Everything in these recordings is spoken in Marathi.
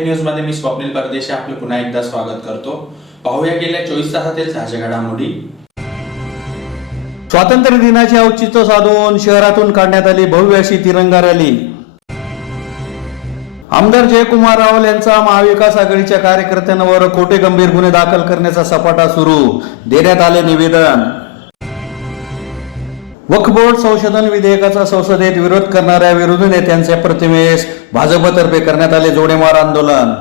अपडेट न्यूज मध्ये मी स्वप्नील परदेशी आपलं पुन्हा एकदा स्वागत करतो। पाहूया गेल्या 24 तासातील ताज्या घडामोडी। स्वातंत्र्य दिनाचे औचित्य साधून शहरातून काढण्यात आली भव्य अशी तिरंगा रॅली। आमदार जयकुमार रावल यांचा महाविकास आघाडीच्या कार्यकर्त्यांवर खोटे गंभीर गुन्हे दाखल करण्याचा सपाटा सुरू, देण्यात आले निवेदन। वक्फ बोर्ड संशोधन विधेयकाचा संसदेत विरोध करणाऱ्या विरोधी नेत्यांच्या प्रतिमेस भाजपतर्फे करण्यात आले जोडेमार आंदोलन।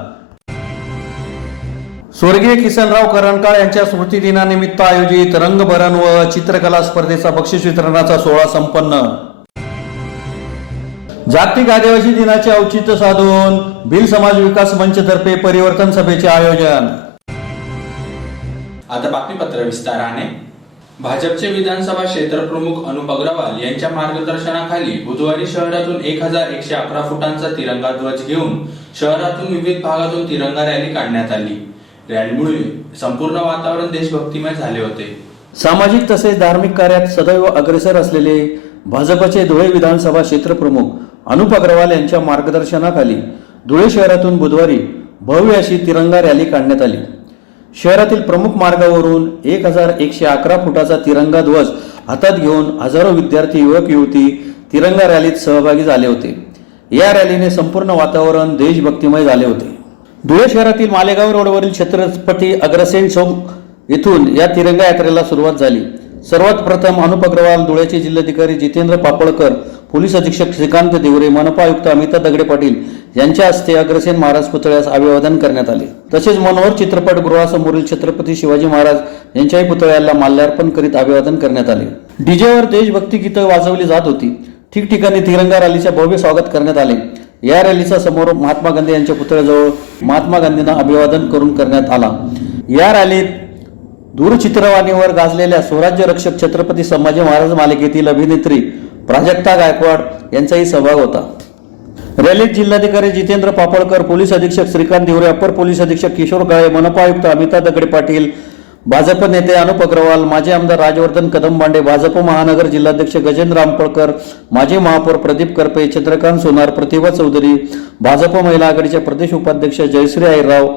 स्वर्गीय किसनराव करंजकाळ यांच्या स्मृती दिनानिमित्त आयोजित रंगभरण व चित्रकला स्पर्धेचा बक्षीस वितरणाचा सोहळा संपन्न। जागतिक आदिवासी दिनाचे औचित्य साधून भिल समाज विकास मंचतर्फे परिवर्तन सभेचे आयोजन। आता बातमीपत्र विस्ताराने। भाजपचे विधानसभा क्षेत्रप्रमुख अनुप अग्रवाल यांच्या मार्गदर्शनाखाली बुधवारी शहरातून 1111 फुटांचा तिरंगा ध्वज घेऊन शहरातून विविध भागातून तिरंगा रॅली काढण्यात आली। रॅलीमुळे संपूर्ण वातावरण देशभक्तिमय झाले होते। सामाजिक तसेच धार्मिक कार्यात सदैव अग्रेसर असलेले भाजपचे धुळे विधानसभा क्षेत्रप्रमुख अनुप अग्रवाल यांच्या मार्गदर्शनाखाली धुळे शहरातून बुधवारी भव्य अशी तिरंगा रॅली काढण्यात आली। शहरातील प्रमुख मार्गावरून 1111 फुटाचा तिरंगा ध्वज हातात घेऊन हजारो विद्यार्थी युवक युवती तिरंगा रॅलीत सहभागी झाले होते। या रॅलीने संपूर्ण वातावरण देशभक्तिमय झाले होते। धुळे शहरातील मालेगाव रोडवरील छत्रपती अग्रसेन चौक येथून या तिरंगा यात्रेला सुरुवात झाली। सर्वात प्रथम अनुप अग्रवाल, धुळ्याचे जिल्हाधिकारी जितेंद्र पापळकर, पोलीस अधीक्षक श्रीकांत देवरे, मनपा आयुक्त अमिता दगडे पाटील यांच्या हस्ते अग्रसेन महाराज पुतळ्यास अभिवादन करण्यात आले। तसेच मनोहर चित्रपटगृहासमोरील छत्रपती शिवाजी महाराज यांच्याही पुतळ्याला माल्यार्पण करीत अभिवादन करण्यात आले। डीजेवर देशभक्ती गीतं वाजवली जात होती। ठिकठिकाणी तिरंगा रॅलीचे भव्य स्वागत करण्यात आले। या रॅलीचा समोर महात्मा गांधी यांच्या पुतळ्याजवळ महात्मा गांधींना अभिवादन करून करण्यात आला। या रॅलीत दूरचित्रवाणीवर गाजलेल्या स्वराज्य रक्षक छत्रपती संभाजी महाराज मालिकेतील अभिनेत्री प्राजक्ता गायकवाड यांचाही सहभाग होता। रॅलीत जिल्हाधिकारी जितेंद्र पापळकर, पोलीस अधीक्षक श्रीकांत देवरे, अपर पोलीस अधीक्षक किशोर काळे, मनपा आयुक्त अमिता दगडे पाटील, भाजप नेते अनुप अग्रवाल, माजी आमदार राजवर्धन कदमबांडे, भाजप महानगर जिल्हाध्यक्ष गजेंद्र रामपळकर, माजी महापौर प्रदीप करपे, चंद्रकांत सोनार, प्रतिभा चौधरी, भाजप महिला आघाडीच्या प्रदेश उपाध्यक्ष जयश्री आईरराव,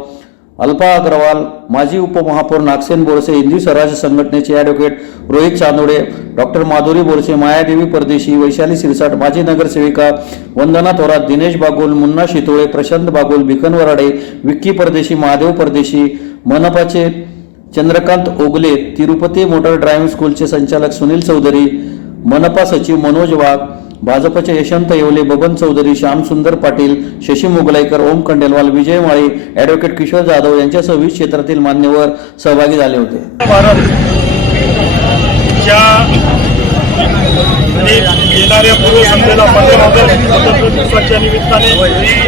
अल्पा अग्रवाल, माजी उपमहापौर नागसेन बोरसे, हिंदी स्वराज संघटनेचे ॲडव्होकेट रोहित चांदोडे, डॉक्टर माधुरी बोरसे, मायादेवी परदेशी, वैशाली सिरसाट, माजी नगरसेविका वंदना थोरात, दिनेश बागुल, मुन्ना शितोळे, प्रशांत बागुल, भिकन वराडे, विक्की परदेशी, महादेव परदेशी, मनपाचे चंद्रकांत ओगले, तिरुपती मोटर ड्रायव्हिंग स्कूलचे संचालक सुनील चौधरी, मनपा सचिव मनोज वाघ, भाजपचे यशवंत येवले, बबन चौधरी, श्याम सुंदर पाटील, शशी मोगलाईकर, ओम खंडेलवाल, विजय माळी, ॲडव्होकेट किशोर जाधव यांच्यासह विविध क्षेत्रातील मान्यवर सहभागी झाले होते। येणाऱ्या पूर्व संध्येला 15 ऑगस्ट स्वातंत्र्य दिवसाच्या निमित्ताने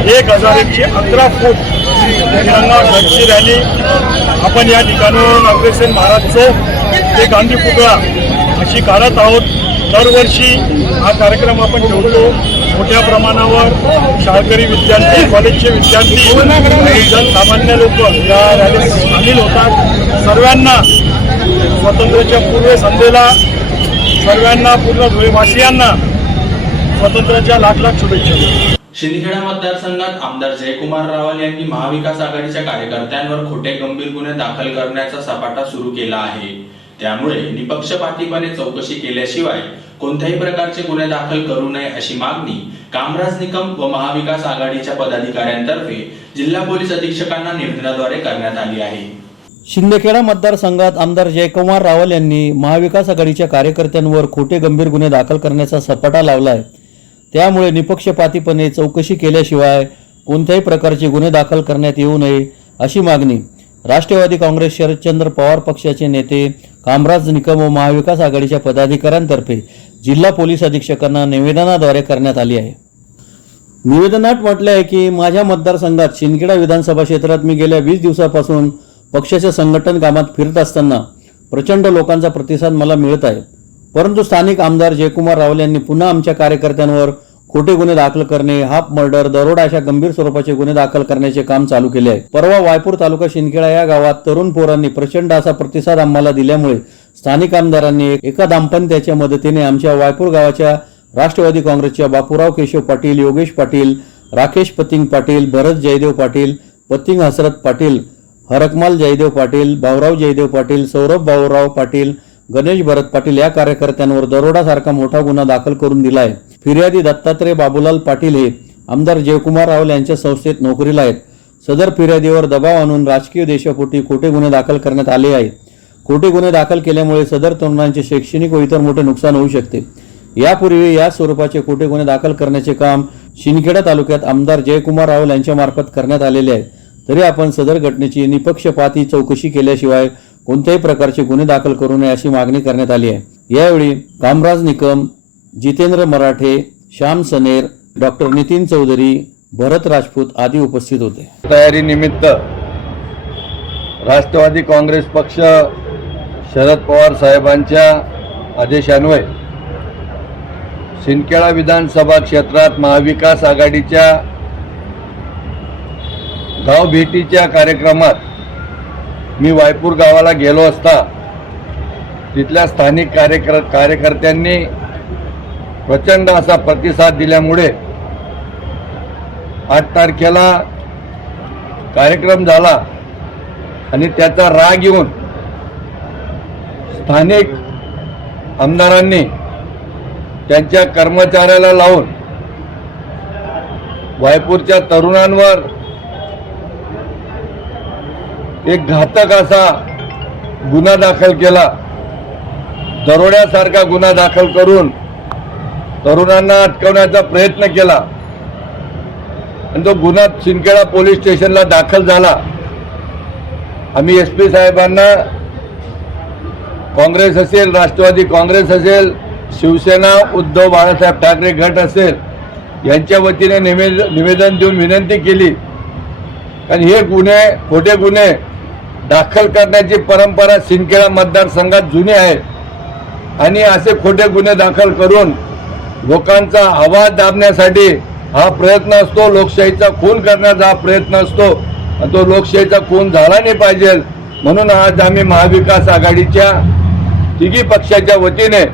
1111 फूट तिरंगा ध्वजची रॅली आपण या ठिकाणाहून अग्रसेन महाराज चौक ते गांधी पुतळा अशी काढत आहोत। दरवर्षी हा कार्यक्रम आपण ठेवतो। मोठ्या प्रमाणावर शाळकरी विद्यार्थी, कॉलेजचे विद्यार्थी आणि जनसामान्य लोक या रॅलीत सामील होतात। सर्वांना स्वातंत्र्याच्या पूर्व संध्येला, सर्वांना पूर्ण धुळेवासियांना स्वातंत्र्याच्या लाख लाख शुभेच्छा। शिंदखेडा मतदारसंघात आमदार जयकुमार रावल यांनी महाविकास आघाडीच्या कार्यकर्त्यांवर खोटे गंभीर गुन्हे दाखल करण्याचा सपाटा सुरू केला आहे। त्यामुळे निपक्षपातीपणे चौकशी केल्याशिवाय कोणत्याही प्रकारचे गुन्हे दाखल करू नये अशी मागणी कामराज निकम व महाविकास आघाडीच्या पदाधिकाऱ्यांतर्फे जिल्हा पोलीस अधीक्षकांना निवेदनाद्वारे करण्यात आली आहे। शिंदखेडा मतदारसंघात आमदार जयकुमार रावल यांनी महाविकास आघाडीच्या कार्यकर्त्यांवर खोटे गंभीर गुन्हे दाखल करण्याचा सपाटा लावलाय। त्यामुळे निपक्षपातीपणे चौकशी केल्याशिवाय कोणत्याही प्रकारचे गुन्हे दाखल करण्यात येऊ नये अशी मागणी राष्ट्रवादी काँग्रेस शरदचंद्र पवार पक्षाचे नेते कामराज निकम व महाविकास आघाडीच्या पदाधिकाऱ्यांतर्फे जिल्हा पोलीस अधीक्षकांना निवेदनाद्वारे करण्यात आली आहे। निवेदनात म्हटले आहे की माझ्या मतदारसंघात शिंदखेडा विधानसभा क्षेत्रात मी गेल्या 20 दिवसापासून पक्षाच्या संघटन कामात फिरत असताना प्रचंड लोकांचा प्रतिसाद मला मिळत आहे। परंतु स्थानिक आमदार जयकुमार रावल यांनी पुन्हा आमच्या कार्यकर्त्यांवर खोटे गुन्हे दाखल करणे, हाफ मर्डर, दरोडा अशा गंभीर स्वरूपाचे गुन्हे दाखल करण्याचे काम चालू केले आहे। परवा वायपूर तालुका शिंदखेडा या गावात तरुण पोरांनी प्रचंड असा प्रतिसाद आम्हाला दिल्यामुळे स्थानिक आमदारांनी एका दाम्पत्याच्या मदतीने आमच्या वायपूर गावाच्या राष्ट्रवादी काँग्रेसच्या बापूराव केशव पाटील, योगेश पाटील, राकेश पतिंग पाटील, भरत जयदेव पाटील, पतिंग हसरत पाटील, हरकमाल जयदेव पाटील, भाऊराव जयदेव पाटील, सौरभ भाऊराव पाटील, गणेश भरत पाटील या कार्यकर्त्यांवर दरोडासारखा मोठा गुन्हा दाखल करून दिलाय. फिर्यादी दत्तात्रय बाबूलाल पाटील हे आमदार जयकुमार रावल यांच्या संस्थेत नोकरीला आहेत. सदर फिर्यादीवर दबाव आणून राजकीय देशापोटी खोटे गुन्हे दाखल करण्यात आले आहेत. खोटे गुन्हे दाखल केल्यामुळे सदर तरुणांचे शैक्षणिक व इतर मोठे नुकसान होऊ शकते. यापूर्वी या स्वरूपाचे खोटे गुन्हे दाखल करण्याचे काम शिंदखेडा तालुक्यात आमदार जयकुमार रावल यांच्या मार्फत करण्यात आलेले आहे. तरी आपण सदर घटनेची निपक्षपाती चौकशी केल्याशिवाय कोणत्याही प्रकारचे गुन्हे दाखल करू नये अशी मागणी करण्यात आली आहे. यावेळी कामराज निकम, जितेंद्र मराठे, श्याम सनेर, डॉक्टर नितीन चौधरी, भरत राजपूत आदी उपस्थित होते. तयारीनिमित्त राष्ट्रवादी काँग्रेस पक्ष शरद पवार साहेबांच्या आदेशान्वये शिंदखेडा विधानसभा क्षेत्रात महाविकास आघाडीच्या गाव भेटीच्या कार्यक्रमात मी वायपूर गावाला गेलो असता तिथल्या स्थानिक कार्यकर्त्यांनी प्रचंड असा प्रतिसाद दिल्यामुळे 8 तारखेला कार्यक्रम झाला आणि त्याचा राग येऊन स्थानिक आमदारांनी त्यांच्या कर्मचाऱ्याला लावून वायपूरच्या तरुणांवर एक घातक असा गुन्हा दाखल केला. दरोड्यासारखा गुन्हा दाखल करून तरुणांना अटकवण्याचा प्रयत्न केला आणि तो गुन्हा शिंदखेडा पोलीस स्टेशनला दाखल झाला. आम्ही SP साहेबांना काँग्रेस असेल, राष्ट्रवादी काँग्रेस असेल, शिवसेना उद्धव बाळासाहेब ठाकरे गट असेल यांच्या वतीने निवेदन देऊन विनंती केली. कारण हे गुन्हे, खोटे गुन्हे दाखल करण्याची परंपरा शिंदखेडा मतदारसंघात जुनी आहे आणि असे खोटे गुन्हे दाखल करून लोकांचा आवाज दाबण्यासाठी हा प्रयत्न असतो. लोकशाहीचा खून करण्याचा हा प्रयत्न असतो आणि तो लोकशाहीचा खून झाला नाही पाहिजे. म्हणून आज आम्ही महाविकास आघाडीच्या तिघी पक्षाच्या वतीने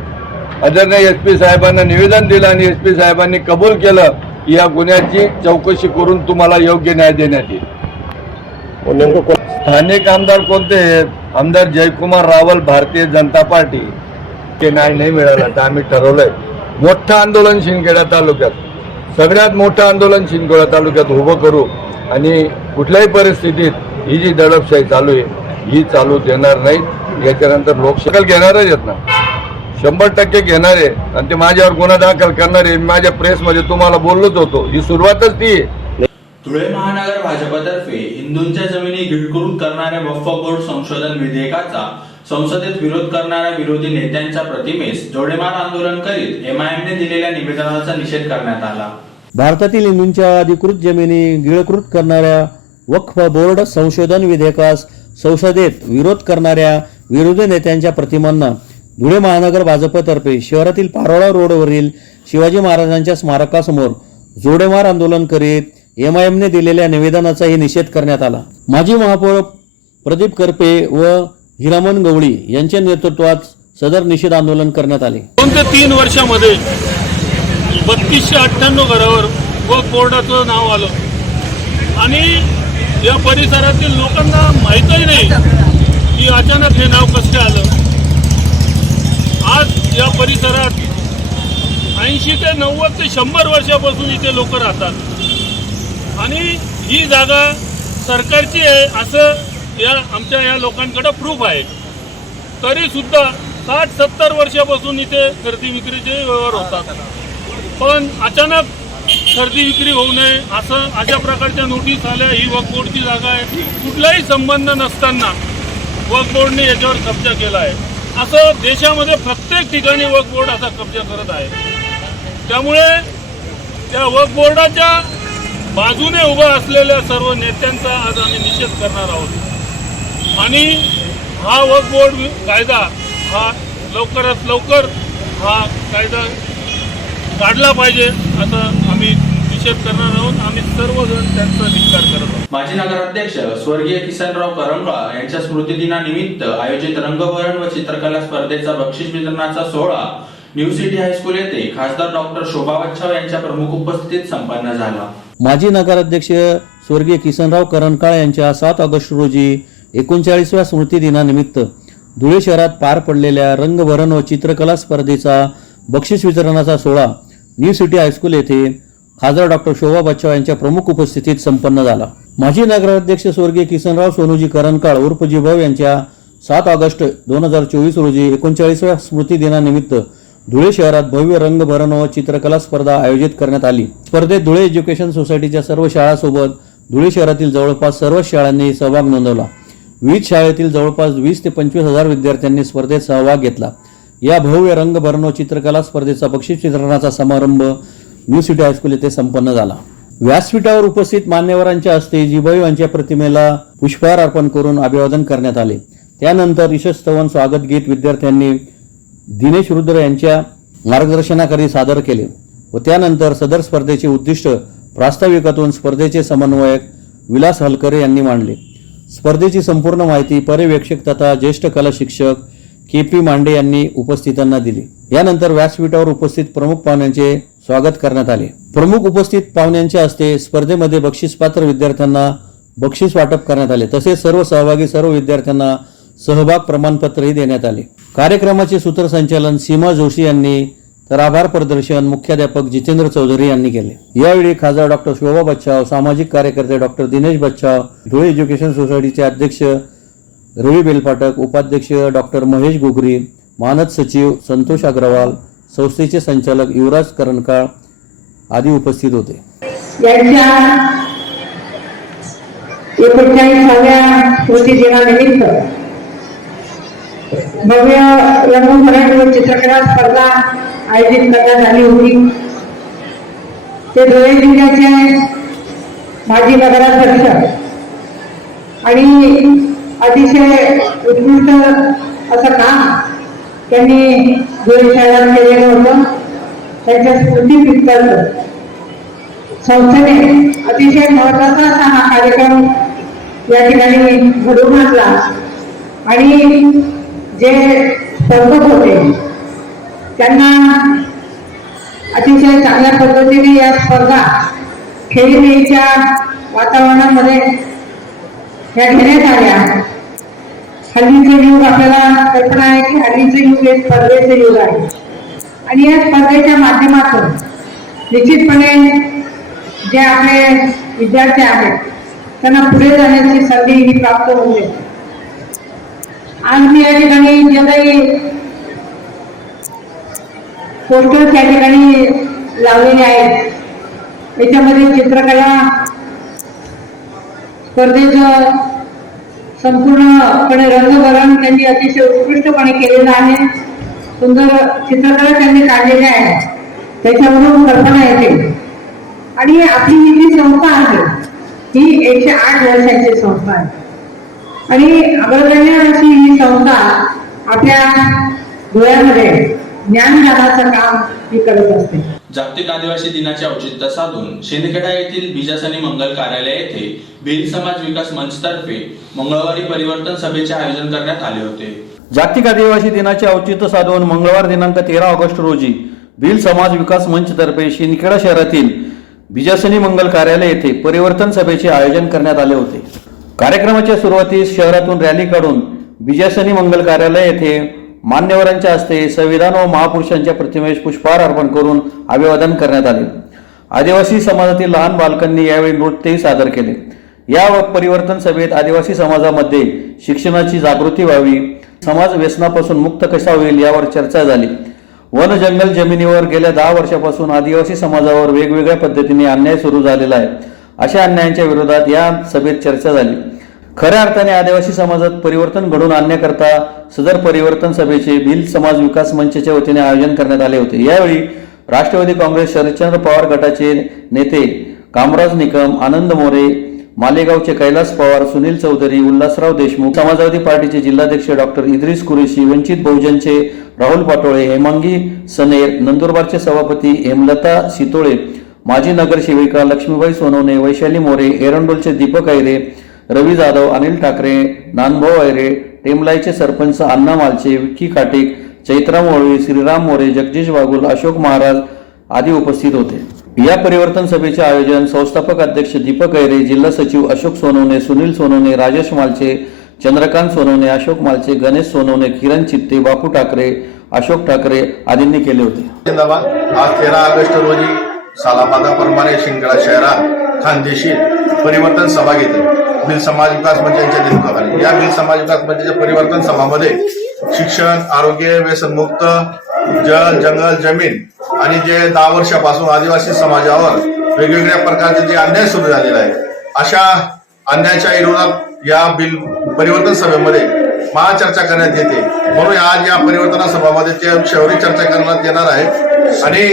आदरणीय SP साहेबांना निवेदन दिलं आणि SP साहेबांनी कबूल केलं की या गुन्ह्याची चौकशी करून तुम्हाला योग्य न्याय देण्यात येईल. स्थानिक आमदार कोणते आहेत? आमदार जयकुमार रावल, भारतीय जनता पार्टी. ते नाही मिळालं तर आम्ही ठरवलंय मोठं आंदोलन शिंदखेडा तालुक्यात, सगळ्यात मोठं आंदोलन शिंदखेडा तालुक्यात उभं करू आणि कुठल्याही परिस्थितीत ही जी दडपशाही चालू आहे ही चालू देणार नाही. याच्यानंतर लोकशाही घेणारच आहेत ना, 100% घेणार आहे आणि ते माझ्यावर गुन्हा दाखल करणार आहे. माझ्या प्रेसमध्ये तुम्हाला बोललोच होतो, ही सुरुवातच ती आहे. धुळे महानगर भाजपतर्फे हिंदूंच्या जमिनी गिळकरून करणाऱ्या वक्फ बोर्ड संशोधन विधेयकाचा संसदेत विरोध करणाऱ्या विरोधी नेत्यांच्या प्रतिमेस जोडेमार आंदोलन करीत MIM ने दिलेल्या निवेदनाचा निषेध करण्यात आला. भारतातील हिंदूंच्या अधिकृत जमिनी गिळकृत करणाऱ्या वक्फ बोर्ड संशोधन विधेयकास संसदेत विरोध करणाऱ्या विरोधी नेत्यांच्या प्रतिमांना धुळे महानगर भाजपतर्फे शहरातील पारोळा रोडवरील शिवाजी महाराजांच्या स्मारकासमोर जोडेमार आंदोलन करीत MIM ने दिलेल्या निवेदनाचाही निषेध करण्यात आला. माजी महापौर प्रदीप करपे व हिरामन गवळी यांच्या नेतृत्वात सदर निषेध आंदोलन करण्यात आले. 2 ते 3 वर्षामध्ये 3298 घरावर वक्फ बोर्डाचं नाव आलं आणि या परिसरातील लोकांना माहीतही नाही की अचानक हे नाव कसं काय आलं. आज या परिसरात 80 ते 90 ते 100 वर्षापासून इथे लोक राहतात आणि ही जागा सरकारची आहे असं आमच्या या लोकांकडे प्रूफ आहे. तरी सुद्धा 60-70 वर्षापासून इथे खरेदी विक्रीचे व्यवहार होतात. पण अचानक खरेदी विक्री होऊ नये असं अशा प्रकारच्या नोटीस आल्या. ही वक्फ बोर्डची जागा आहे, कुठलाही संबंध नसताना वक्फ बोर्डने याच्यावर कब्जा केला आहे. असं देशामध्ये प्रत्येक ठिकाणी वक्फ बोर्ड असा कब्जा करत आहे. त्यामुळे त्या वक्फ बोर्डाच्या बाजूने उभा असलेल्या सर्व नेत्यांचा आज आम्ही निषेध करणार आहोत आणि हा वक्फ बोर्ड कायदा हा लवकरात लवकर हा कायदा काढला पाहिजे असं आम्ही निषेध करणार आहोत. आम्ही सर्वजण त्यांचा धिक्कार करत आहोत. माजी नगराध्यक्ष स्वर्गीय किसनराव करंगळा यांच्या स्मृतिदिनानिमित्त आयोजित रंगभरण व चित्रकला स्पर्धेचा बक्षीस वितरणाचा सोहळा न्यू सिटी हायस्कूल येथे खासदार डॉक्टर शोभा बच्छाव यांच्या प्रमुख उपस्थितीत संपन्न झाला. माजी नगराध्यक्ष स्वर्गीय किसनराव करंकाळ यांच्या 7 ऑगस्ट रोजी 39व्या स्मृतिदिनानिमित्त धुळे शहरात पार पडलेल्या रंगभरण व चित्रकला स्पर्धेचा बक्षीस वितरणाचा सोहळा न्यू सिटी हायस्कूल येथे खासदार डॉक्टर शोभा बच्छाव यांच्या प्रमुख उपस्थितीत संपन्न झाला. माजी नगराध्यक्ष स्वर्गीय किसनराव सोनूजी करंकाळ उर्फ जिभाऊ यांच्या 7 ऑगस्ट 2024 रोजी 39व्या स्मृतिदिनानिमित्त धुळे शहरात भव्य रंगभरण व चित्रकला स्पर्धा आयोजित करण्यात आली. स्पर्धेत धुळे एज्युकेशन सोसायटीच्या सर्व शाळांसोबत धुळे शहरातील जवळपास सर्व शाळांनी सहभाग नोंदवला. विविध शाळेतील जवळपास 20 ते 25 हजार विद्यार्थ्यांनी स्पर्धेत सहभाग घेतला. या भव्य रंगभरण व चित्रकला स्पर्धेचा बक्षीस वितरणाचा समारंभ न्यू सिटी हायस्कूल येथे संपन्न झाला. व्यासपीठावर उपस्थित मान्यवरांच्या हस्ते जिभाऊ यांच्या प्रतिमेला पुष्पहार अर्पण करून अभिवादन करण्यात आले. त्यानंतर यशस्तवन स्वागत गीत विद्यार्थ्यांनी दिनेश रुद्र यांच्या मार्गदर्शनाखाली सादर केले व त्यानंतर सदर स्पर्धेचे उद्दिष्ट प्रास्ताविकातून स्पर्धेचे समन्वयक विलास हलकरे यांनी मांडले. स्पर्धेची संपूर्ण माहिती पर्यवेक्षक तथा ज्येष्ठ कला शिक्षक KP मांडे यांनी उपस्थितांना दिली. यानंतर व्यासपीठावर उपस्थित प्रमुख पाहुण्यांचे स्वागत करण्यात आले. प्रमुख उपस्थित पाहुण्यांच्या हस्ते स्पर्धेमध्ये बक्षीसपात्र विद्यार्थ्यांना बक्षीस वाटप करण्यात आले. तसेच सर्व सहभागी सर्व विद्यार्थ्यांना सहभाग प्रमाणपत्रही देण्यात आले. कार्यक्रमाचे सूत्रसंचालन सीमा जोशी यांनी तर आभार प्रदर्शन मुख्याध्यापक जितेंद्र चौधरी यांनी केले. यावेळी खासदार डॉक्टर शोभा बच्छाव, सामाजिक कार्यकर्ते डॉक्टर दिनेश बच्छाव, धुळे एज्युकेशन सोसायटीचे अध्यक्ष रवी बेलपाटक, उपाध्यक्ष डॉक्टर महेश गोगरी, मानद सचिव संतोष अग्रवाल, संस्थेचे संचालक युवराज करंकाळ आदी उपस्थित होते. यांच्या 39व्या स्मृतिदिनानिमित्त भव्य रंगभरण व चित्रकला स्पर्धा आयोजित करण्यात आली होती. ते धुळे जिल्ह्याचे माजी नगराध्यक्ष आणि अतिशय उत्कृष्ट असं काम त्यांनी धुळे शहरात केलेलं होतं. त्यांच्या स्मृतीप्रीत्यर्थ संस्थेने अतिशय महत्वाचा असा हा कार्यक्रम या ठिकाणी घडवून आणला आणि जे स्पर्धक होते त्यांना अतिशय चांगल्या पद्धतीने या स्पर्धा खेळीमेळीच्या वातावरणामध्ये या घेण्यात आल्या. हल्लीचं युग आपल्याला कल्पना आहे की हल्लीचं युग हे स्पर्धेचं युग आहे आणि या स्पर्धेच्या माध्यमातून निश्चितपणे जे आपले विद्यार्थी आहेत त्यांना पुढे जाण्याची संधी ही प्राप्त होते. आज मी या ठिकाणी जे काही पोस्टर्स या ठिकाणी लावलेले आहेत याच्यामध्ये चित्रकला स्पर्धेचं संपूर्णपणे रंगभरण त्यांनी अतिशय उत्कृष्टपणे केलेलं आहे. सुंदर चित्रकला त्यांनी काढलेल्या आहे त्याच्यावरून कल्पना येते. आणि आपली ही जी संस्था आहे ही 108 वर्षांची संस्था आहे आणि अग्रगण्य अशी ही संस्था आपल्या डोळ्यामध्ये ज्ञानदानाचं काम ही करत असते. जागतिक आदिवासी दिनाचे औचित्य साधून शिंदखेडा येथील बीजासनी मंगल कार्यालय येथे भिल समाज विकास मंच तर्फे मंगळवारी परिवर्तन सभेचे आयोजन करण्यात आले होते. जागतिक आदिवासी दिनाचे औचित्य साधून मंगळवार दिनांक 13 ऑगस्ट रोजी भिल समाज विकास मंच तर्फे शिंदखेडा शहरातील बीजासनी मंगल कार्यालय येथे परिवर्तन सभेचे आयोजन करण्यात आले होते. कार्यक्रमाच्या सुरुवातीस शहरातून रॅली काढून बीजासनी मंगल कार्यालय येथे मान्यवरांच्या हस्ते संविधान व महापुरुषांच्या प्रतिमेस पुष्पहार अर्पण करून अभिवादन करण्यात आले. आदिवासी समाजातील लहान बालकांनी यावेळी नृत्यही सादर केले. या परिवर्तन सभेत आदिवासी समाजामध्ये शिक्षणाची जागृती व्हावी, समाज व्यसनापासून मुक्त कसा होईल यावर चर्चा झाली. वन जंगल जमिनीवर गेल्या 10 वर्षापासून आदिवासी समाजावर वेगवेगळ्या पद्धतीने अन्याय सुरू झालेला आहे. अशा अन्यायांच्या विरोधात या सभेत चर्चा झाली. खऱ्या अर्थाने आदिवासी समाजात परिवर्तन घडवून आणण्याकरता सदर परिवर्तन सभेचे भिल समाज विकास मंचच्या वतीने आयोजन करण्यात आले होते. यावेळी राष्ट्रवादी काँग्रेस शरदचंद्र पवार गटाचे नेते कामराज निकम, आनंद मोरे, मालेगावचे कैलास पवार, सुनील चौधरी, उल्हासराव देशमुख, समाजवादी पार्टीचे जिल्हाध्यक्ष डॉक्टर इद्रिस कुरेशी, वंचित बहुजनचे राहुल पाटोळे, हेमांगी सनेर, नंदुरबारचे सभापती हेमलता सितोळे, माजी नगरसेविका लक्ष्मीबाई सोनवणे, वैशाली मोरे, एरंडोलचे दीपक ऐरे, रवी जाधव, अनिल ठाकरे, नानभाऊ ऐरे, टेमलाईचे सरपंच अण्णा मालचे, विक्की काटिक, चैत्रा मोळवी, श्रीराम मोरे, जगदीश वाघुल, अशोक महाराज आदी उपस्थित होते. या परिवर्तन सभेचे आयोजन संस्थापक अध्यक्ष दीपक ऐरे, जिल्हा सचिव अशोक सोनवणे, सुनील सोनवणे, राजेश मालचे, चंद्रकांत सोनवणे, अशोक मालचे, गणेश सोनवणे, किरण चित्ते, बापू ठाकरे, अशोक ठाकरे आदींनी केले होते. जिंदाबाद. आज 13 ऑगस्ट रोजी सालाबादाप्रमाणे शिंदखेडा शहरात खानदेशीत परिवर्तन सभा घेतली. भिल समाज विकास मंचाच्या नेतृत्वाखाली या भिल समाज विकास मंचाच्या परिवर्तन सभामध्ये शिक्षण, आरोग्य, व्यसनमुक्त, जल, जंगल, जमीन आणि जे 10 वर्षापासून आदिवासी समाजावर वेगवेगळ्या प्रकारचे जे अन्याय सुरू झालेला आहे अशा अन्यायाच्या विरोधात या बिल परिवर्तन सभेमध्ये महाचर्चा करण्यात येते. म्हणून आज या परिवर्तन सभामध्ये त्या विषयावर चर्चा करण्यात येणार आहे आणि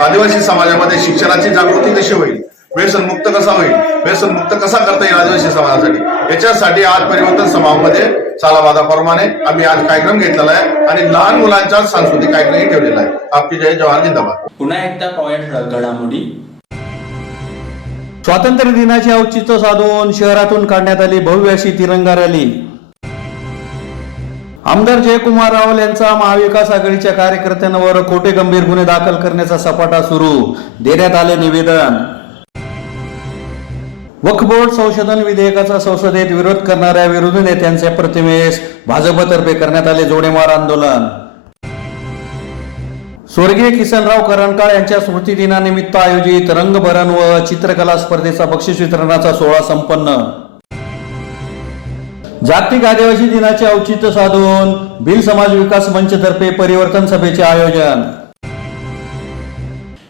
आदिवासी समाजामध्ये शिक्षणाची जागृती कशी होईल, व्यसनमुक्त कसा होईल, व्यसनमुक्त कसा करता येईल आदिवासी समाजासाठी, याच्यासाठी आज परिवर्तन सभामध्ये सालाबादाप्रमाणे आम्ही आज कार्यक्रम घेतलेला आहे आणि लहान मुलांचा सांस्कृतिक कार्यक्रमही ठेवलेला आहे. आपली जय जवाहर जिंदाबाद. पुन्हा एकदा पाहूया ठळक घडामोडी. स्वातंत्र्य दिनाचे औचित्य साधून शहरातून काढण्यात आली भव्य अशी तिरंगा रॅली. आमदार जयकुमार रावल यांचा महाविकास आघाडीच्या कार्यकर्त्यांवर खोटे गंभीर गुन्हे दाखल करण्याचा सपाटा सुरू, देण्यात आले निवेदन. वक्फ बोर्ड संशोधन विधेयकाचा संसदेत विरोध करणाऱ्या विरोधी नेत्यांच्या प्रतिमेस भाजपतर्फे करण्यात आले जोडेमार आंदोलन. स्वर्गीय किसनराव करंजकाळ यांच्या स्मृती दिनानिमित्त आयोजित रंगभरण व चित्रकला स्पर्धेचा बक्षीस वितरणाचा सोहळा संपन्न. जागतिक आदिवासी दिनाचे औचित्य साधून भिल समाज विकास मंचतर्फे परिवर्तन सभेचे आयोजन.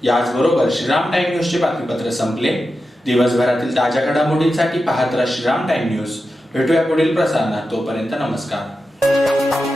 याचबरोबर श्रीराम टाइम न्यूजचे बातमीपत्र संपले. दिवसभरातील ताज्या घडामोडींसाठी पाहत राहा श्रीराम टाइम न्यूज. भेटूया पुढील प्रसारणात. तोपर्यंत नमस्कार.